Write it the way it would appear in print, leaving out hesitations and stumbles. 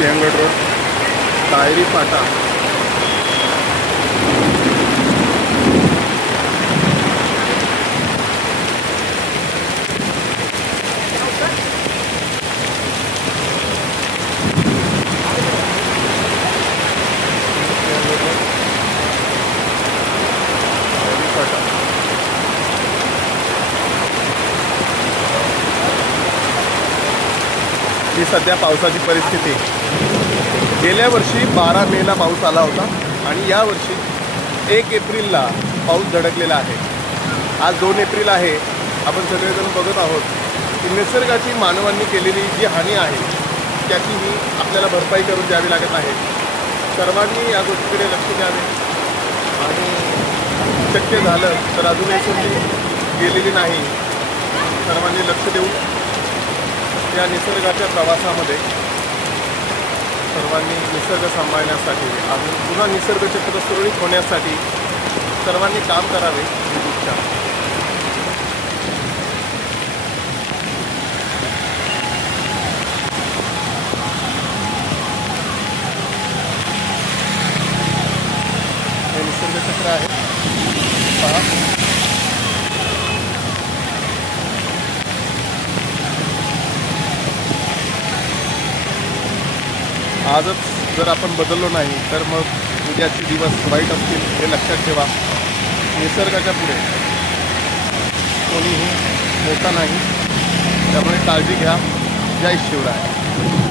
Sinhagad road, तायरी फाटा. ही सध्या पावसाची परिस्थिती. गेल्या वर्षी 12 मेला पाऊस आला होता आणि यावर्षी 1 एप्रिलला पाऊस धडकलेला आहे. आज 2 एप्रिल आहे. आपण सगळेजण बघत आहोत की निसर्गाची मानवांनी केलेली जी हानी आहे त्याचीही आपल्याला भरपाई करून द्यावी लागत आहे. सर्वांनी या गोष्टीकडे लक्ष द्यावे आणि शक्य झालं तर अजूनही संधी गेलेली नाही. सर्वांनी लक्ष देऊन या निसर्गाच्या प्रवासामध्ये सर्वांनी निसर्ग सांभाळण्यासाठी आणि पुन्हा निसर्गचक्र सुरळीत होण्यासाठी सर्वांनी काम करावे ही इच्छा. हे निसर्गचक्र आहे, पहा. आजच जर आपण बदललो नाही तर मग उद्याचे दिवस वाईट असतील हे लक्षात ठेवा. निसर्गाच्या पुढे कोणीही मोठा नाही, त्यामुळे काळजी घ्या. जय शिवराय.